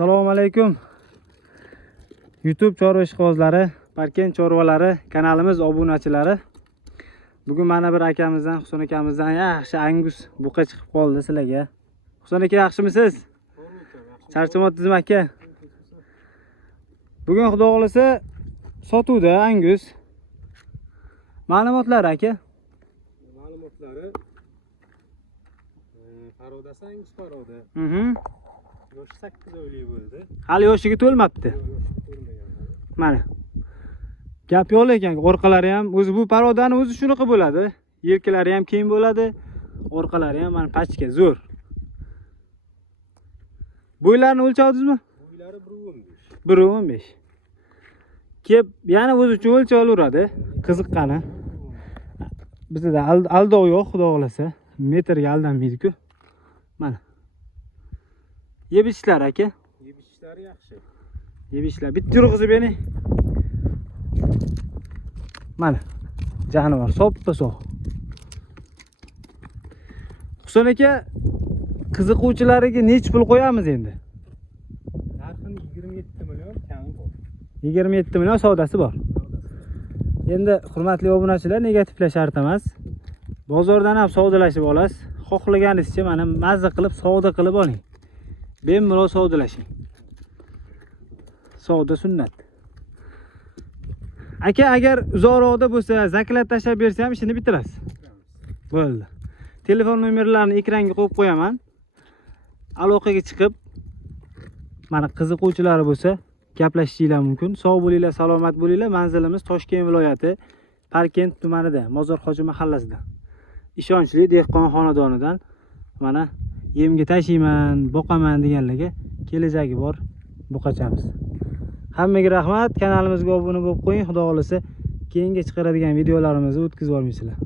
Assalomu alaykum. YouTube chorva ishqibozlari, Parkent chorvalari kanalimiz obunachilari. Bugun mana bir akamizdan, Husan akamizdan yaxshi Angus buqa chiqib qoldi sizlarga. Husan aka, yaxshimisiz? Charchamoqdingizmi aka? Bugun xudo xolasa sotuvda Angus. Ma'lumotlar aka. Ma'lumotlari Farodasi Angus Faroda. Yoshi 8 oylik bo'ldi. Hali yoshiga to'lmabdi. Mana. Gap yo'q ekan, orqalari ham o'zi bu parodani o'zi shunaqa bo'ladi. Yelkalari ham keng bo'ladi, orqalari ham mana pachka zo'r. Bo'ylarini o'lchavdingizmi? Bo'ylari 1.15. 1.15. Kep yana o'zi uchun o'lchaveradi. Qiziqqani. Bizda aldov yo'q, xudo xolasa. Metrga aldanmaydi-ku. Mana. Yeb ichishlar aka. Yeb ichishlari yaxshi. Yeb ichishlar. Bitta turg'izib beni. Mana. Jonivor soppa-sog'. Husan aka, qiziquvchilariga nechta pul qo'yamiz endi? Narxini 27 million kami bor. 27 million savdosi bor. Endi hurmatli obunachilar, negativlash shart emas. Bozordan ham savdolashib olasiz. Xohlaganingizcha mana mazza qilib savdo qilib oling. Bemalol savdolashing. Savdo sunnat. Aka, agar uzoqroqda bo'lsa, zaklab tashlab bersa ham ishini bitirasiz. Bo'ldi. Telefon nomerlarini ekranga qo'yib qo'yaman. Aloqaga chiqib, mana qiziquvchilari bo'lsa, gaplashishinglar mumkin. Sog' bo'linglar, salomat bo'linglar. Manzilimiz Toshkent viloyati, Parkent tumanida, Mozorxo'ja mahallasida. Ishonchli dehqon xonadonidan mana yemga tashiyman, boqaman deganlarga kelajagi bor buqachamiz. Hammaga rahmat. Kanalimizga obuna bo'lib qo'ying. Xudo xolasa keyingi chiqaradigan videolarimizni o'tkazib olmaysizlar.